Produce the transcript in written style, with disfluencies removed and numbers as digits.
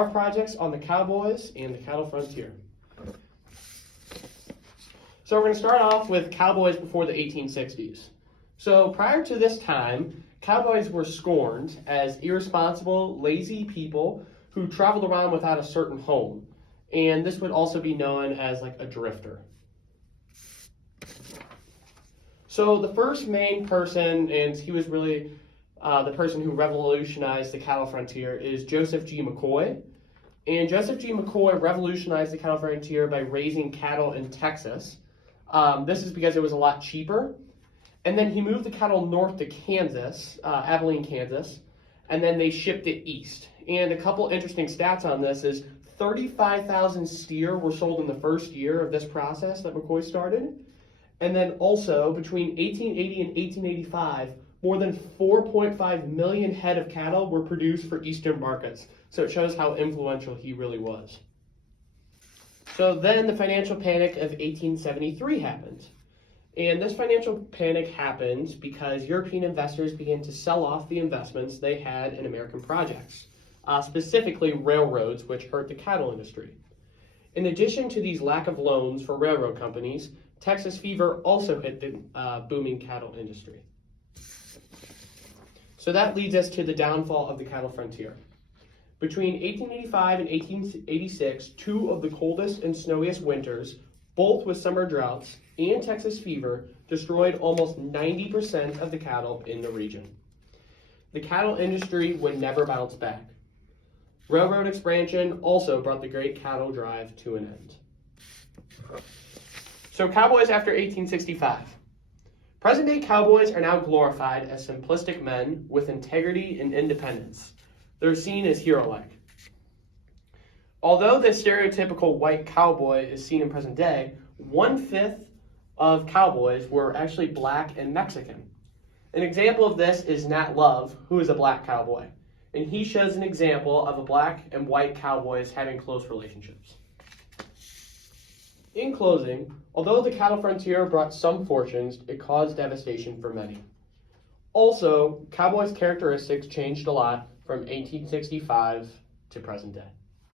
our projects on the Cowboys and the cattle frontier. So we're going to start off with Cowboys before the 1860s. So prior to this time, cowboys were scorned as irresponsible, lazy people who traveled around without a certain home. And this would also be known as like a drifter. So the first main person, and he was really the person who revolutionized the cattle frontier, is Joseph G. McCoy. And Joseph G. McCoy revolutionized the cattle frontier by raising cattle in Texas. This is because it was a lot cheaper. And then he moved the cattle north to Kansas, Abilene, Kansas, and then they shipped it east. And a couple interesting stats on this is 35,000 steer were sold in the first year of this process that McCoy started. And then also between 1880 and 1885, more than 4.5 million head of cattle were produced for eastern markets. So it shows how influential he really was. So then the financial panic of 1873 happened. And this financial panic happened because European investors began to sell off the investments they had in American projects, specifically railroads, which hurt the cattle industry. In addition to these lack of loans for railroad companies, Texas fever also hit the booming cattle industry. So that leads us to the downfall of the cattle frontier. Between 1885 and 1886, two of the coldest and snowiest winters, both with summer droughts and Texas fever, destroyed almost 90% of the cattle in the region. The cattle industry would never bounce back. Railroad expansion also brought the great cattle drive to an end. So cowboys after 1865. Present-day cowboys are now glorified as simplistic men with integrity and independence. They're seen as hero-like. Although the stereotypical white cowboy is seen in present day, 1/5 of cowboys were actually black and Mexican. An example of this is Nat Love, who is a black cowboy, and he shows an example of a black and white cowboys having close relationships. In closing, although the cattle frontier brought some fortunes, it caused devastation for many. Also, cowboys' characteristics changed a lot from 1865 to present day.